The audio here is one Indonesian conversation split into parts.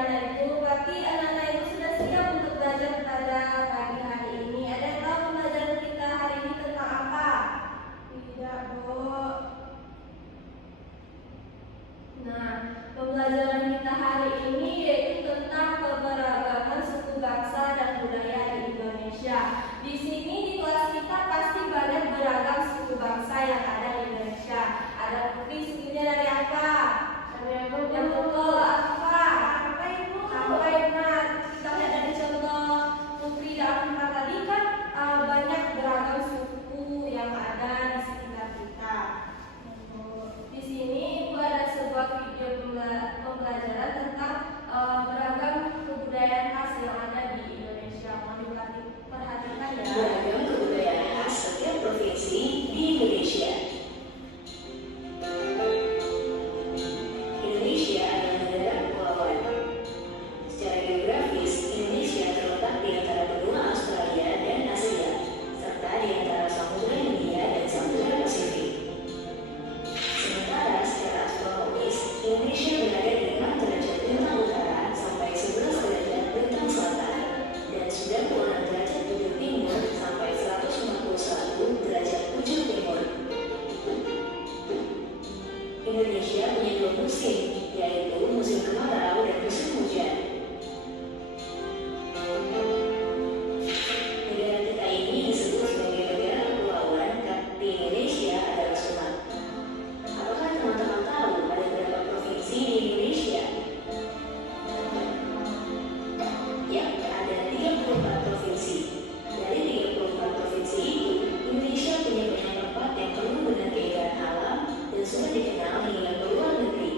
anak-anak itu, tapi anak-anak itu sudah siap untuk belajar pada pagi hari ini. Ada yang tahu pembelajaran kita hari ini tentang apa? Tidak, Bu. Nah, pembelajaran kita hari ini yaitu tentang keberagaman suku bangsa dan budaya di Indonesia. Di sini di kelas kita pasti banyak beragam suku bangsa yang ada di Indonesia. Ada Putri, sukunya dari apa? Yang betul apa? Apa benar? Kita lihat dari contoh Putri dan Afifah tadi kan banyak beragam suku yang ada di sekitar kita. Di sini Ibu ada sebuah video pembelajaran tentang beragam kebudayaan khas yang ada di Indonesia. Mohon diperhatikan ya. Beragam kebudayaan khas setiap provinsi di Indonesia. Indonesia adalah negara kepulauan. Secara geografis, Indonesia terletak di antara benua Australia dan Asia, serta di antara Samudra Hindia dan Samudra Pasifik. Sementara secara astronomis, Indonesia berada di 6 derajat bintang utara sampai 11 derajat bintang selatan dan 96 derajat bujur timur sampai 151 derajat bujur timur. Indonesia punya 2 musim, yaitu musim kemarau dan musim hujan. Negara kita ini disebut sebagai negara kepulauan, di Indonesia adalah Sumatera. Apakah teman-teman tahu ada berapa provinsi di Indonesia? Ya, ada 34 provinsi. Dari 34 provinsi itu, Indonesia punya banyak tempat yang penuh dengan keindahan alam dan sudah dikenal hingga ke luar negeri.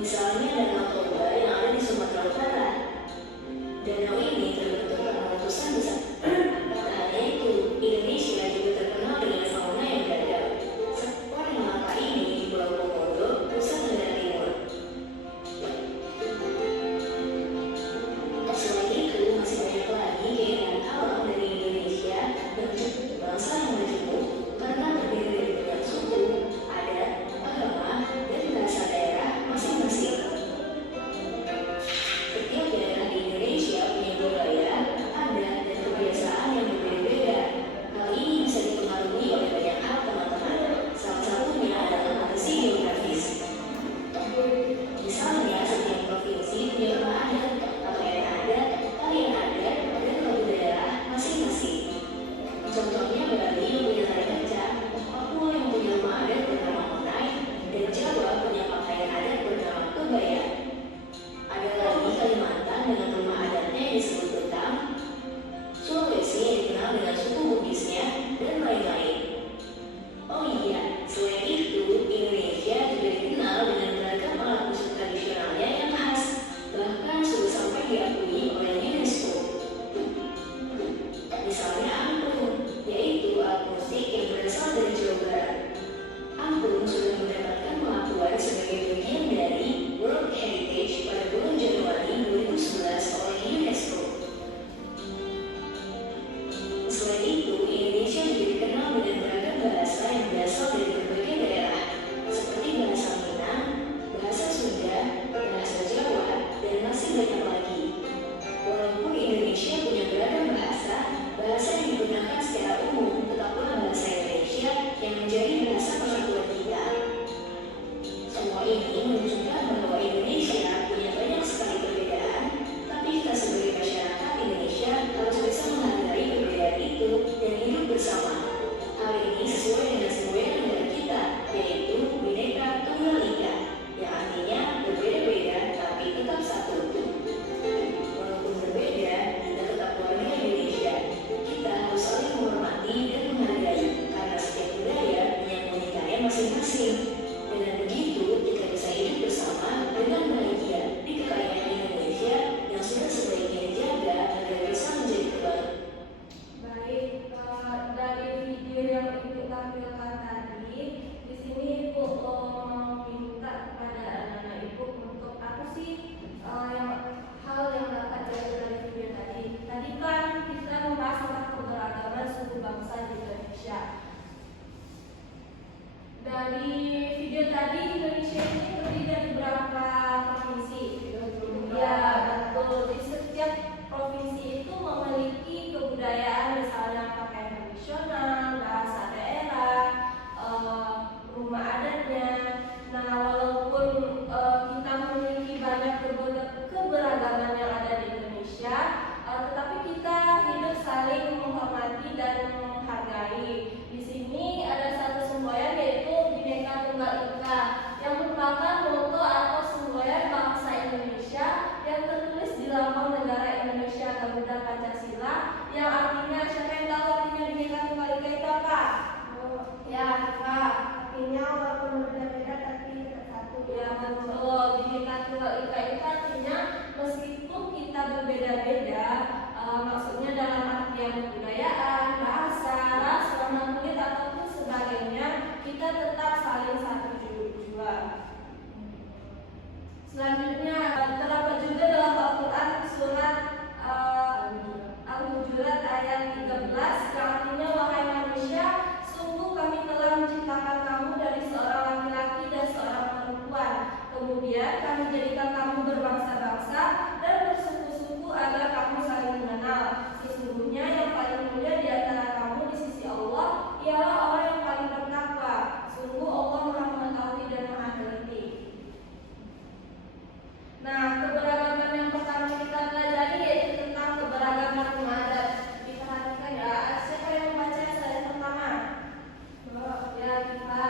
Misalnya Danau Toba yang ada di Sumatera Utara. Danau ini terbentuk karena letusan besar. Tak hanya itu, Indonesia juga terkenal dengan fauna yang beragam. Seperti Melaka ini di Pulau Komodo, Nusa Tenggara Timur. Selain itu, masih banyak lagi keindahan alam dari Indonesia yang bangsa yang majemuk karena terdiri dari banyak suku, adat, agama, dan bahasa daerah masing-masing. Kemudian kami jadikan kamu berbangsa-bangsa dan bersuku-suku agar kamu saling mengenal. Sesungguhnya yang paling mulia di antara kamu di sisi Allah ialah orang yang paling bertakwa. Sungguh Allah Maha Mengetahui dan Maha Teliti. Nah, keberagaman yang pertama kita pelajari yaitu tentang keberagaman rumah adat. Diperhatikan ya, siapa yang membaca slide pertama? Ya, kita.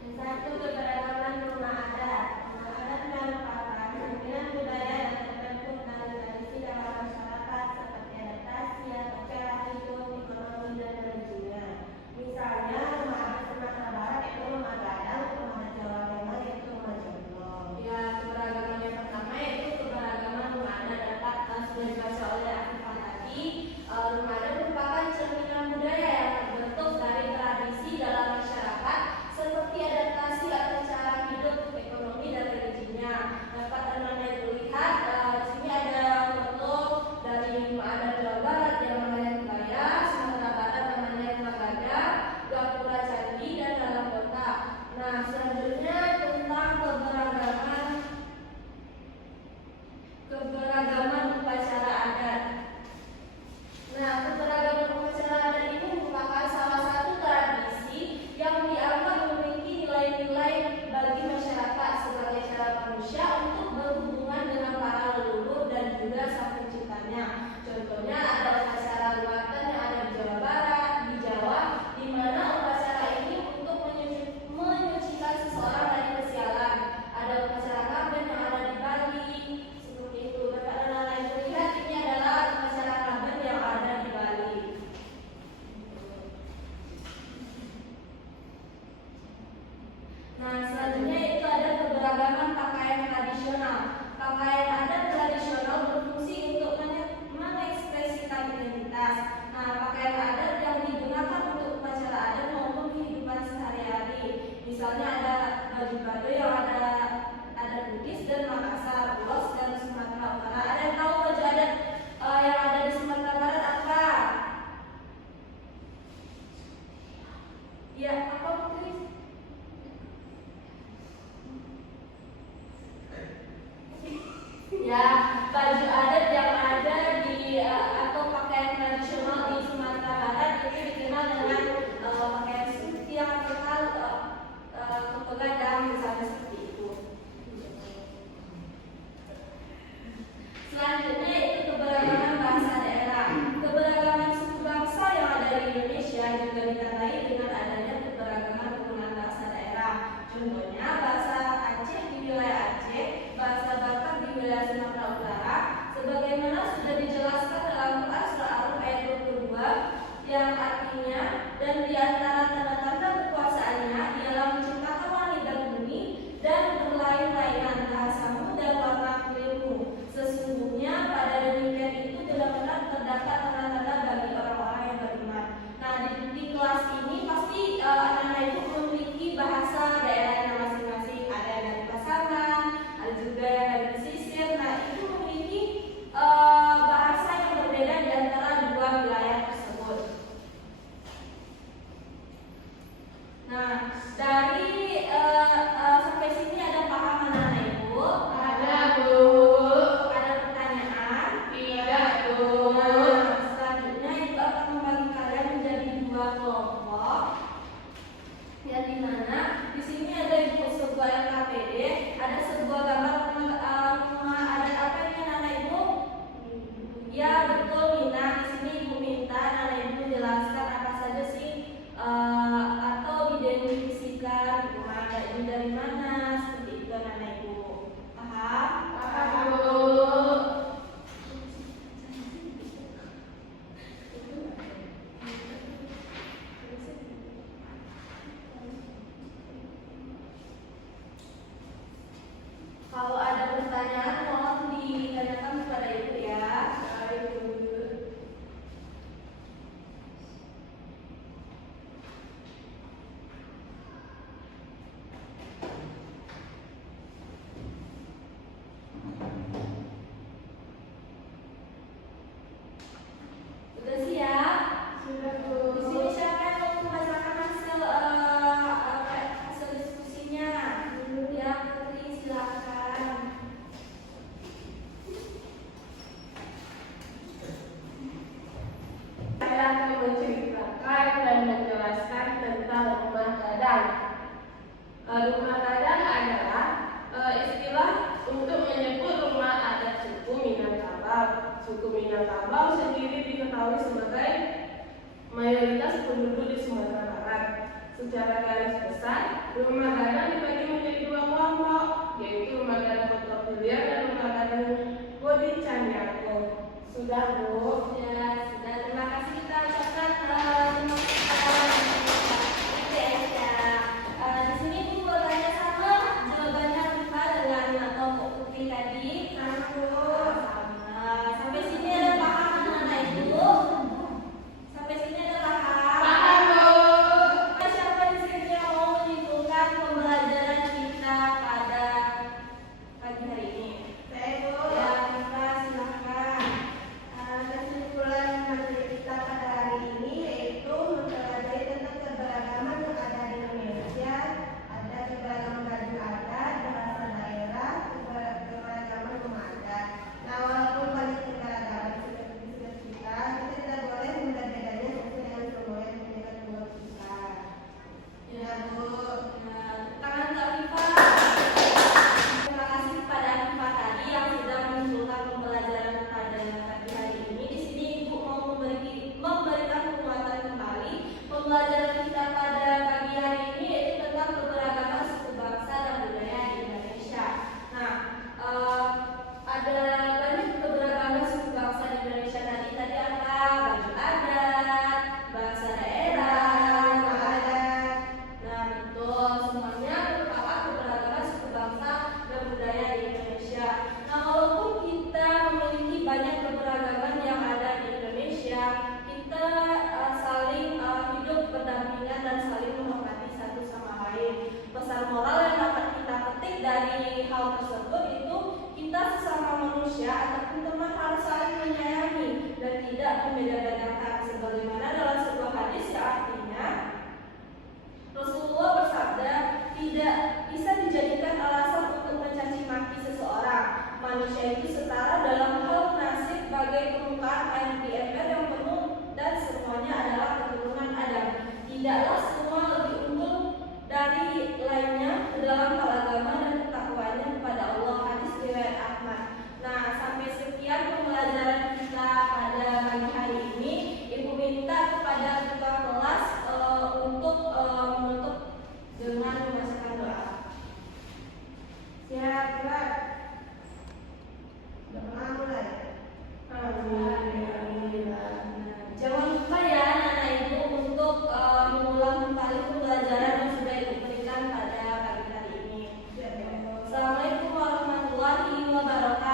Yang satu, keberagaman rumah adat. Rumah adat merupakan cerminan budaya yang terbentuk dari tradisi dalam masyarakat seperti adaptasi, cara hidup, ekonomi, dan religinya. Misalnya, rumah adat Sumatera Barat itu rumah gadang, rumah adat Jawa Tengah itu rumah jomblong. Ya, keberagaman yang pertama yaitu keberagaman rumah adat dapat sudah dibaca oleh Afifah tadi. Rumah adat merupakan cerminan budaya yang terbentuk dari tradisi dalam masyarakat seperti adaptasi atau cara hidup, ekonomi, dan religinya. Dapat teman-teman lihat di sini ada foto dari rumah adat Jawa Barat yang namanya Kebaya, Sumatera Barat namanya Rumah Gadang, Gapura Candi, dan dalam kota. Nah, selanjutnya tentang keberagaman upacara adat. Nah, keberagaman upacara adat ini merupakan salah satu tradisi yang dianggap memiliki nilai-nilai bagi masyarakat sebagai cara manusia untuk berhubungan dengan para leluhur dan juga sang penciptanya. Contohnya ada upacara ruatan yang ada di Jawa Barat, di Jawa, di mana upacara ini untuk menyucikan seseorang dari kesialan. Ada upacara Kaben yang ada di Bali, seperti itu. Dapat teman-teman lihat ini adalah upacara Kaben yang ada di Bali. Nah, selanjutnya itu ada keberagaman pakaian tradisional. Pakaian adat tradisional berfungsi untuk mengekspresikan identitas. Nah, pakaian adat yang digunakan untuk upacara adat maupun kehidupan sehari-hari. Misalnya ada baju baduy yang ada Bugis dan Makassar, Pulos dan Sumatera Utara. Ada yang tahu baju adat yang ada di Sumatera Barat apa? Ya, apa mungkin? Ya, baju adat yang ada di atau pakaian tradisional di Sumatera Barat itu dikenal dengan pakaian suti yang terkenal begadang misalnya seperti itu. Selanjutnya itu keberagaman bahasa daerah. Keberagaman suku bangsa yang ada di Indonesia juga ditandai dengan adanya keberagaman penggunaan bahasa daerah. Contohnya bahasa Aceh di wilayah Aceh, bahasa Batak di wilayah Sumatera Utara. Suku Minangkabau sendiri diketahui sebagai mayoritas penduduk di Sumatera Barat. Secara garis besar, rumah gadang dibagi menjadi dua kelompok, yaitu rumah gadang Kota Pilihan dan rumah gadang Bodi Caniako. Sudah, Bu? Ya, sudah. Terima kasih kita ucapkan terima kasih kepada Aisyah. Di sini Bu bertanya sama jawabannya Rifa dengan atau Mbak Putri tadi. Sama. Sampai sini ada paham anak-anak Ibu? Sampai sini ada paham? Paham, Bu. Siapa di sini yang mau menyimpulkan pembelajaran kita pada pagi hari ini? Saya Bu. Ya, Rifa silakan. Kesimpulan materi kita pada hari ini yaitu mempelajari tentang keberagaman yang ada di Indonesia. Ada keberagaman baju adat, bahasa daerah, keberagaman rumah adat. Nah, walaupun banyak keberagaman kita tidak boleh membeda-bedanya sesuai dengan semua yang punya kedua kita. Ya, Bu. Tangan Kak Rifa. Terima kasih kepada Rifa tadi yang sudah menyimpulkan pembelajaran pada pagi hari ini. Di sini Ibu mau memberikan penguatan kembali pembelajaran kita pada pagi hari ini yaitu tentang keberagaman suku bangsa dan budaya di Indonesia. Nah, ada banyak keberagaman suku bangsa di Indonesia tadi. Tadi apa? Baju adat, bahasa daerah, rumah adat. Nah, betul, semuanya merupakan keberagaman suku bangsa dan budaya di Indonesia. Nah, walaupun kita memiliki banyak keberagaman yang ada di Indonesia, kita saling hidup berdampingan dan saling menghormati satu sama lain. Pesan moral yang dapat kita petik dari hal tersebut itu kita sesama manusia ataupun teman harus saling menyayangi dan tidak membeda-bedakan, sebagaimana dalam sebuah hadis yang artinya Rasulullah bersabda, tidak bisa dijadikan alasan untuk mencaci maki seseorang. Manusia itu setara dalam hal nasib bagai permukaan air di ember yang penuh dan semuanya adalah keturunan Adam. Tidaklah semua lebih unggul dari lainnya dalam hal agama dan ketakwaannya kepada Allah. Hadis riwayat Ahmad. Nah, sampai sekian pembelajaran kita pada pagi hari ini. Ibu minta kepada ketua kelas untuk menutup dengan membacakan doa. Siap, Pak. Doa mulai. Jangan lupa ya anak-anak Ibu untuk mengulang kembali pembelajaran yang sudah Ibu berikan pada pagi hari ini. Assalamualaikum warahmatullahi wabarakatuh.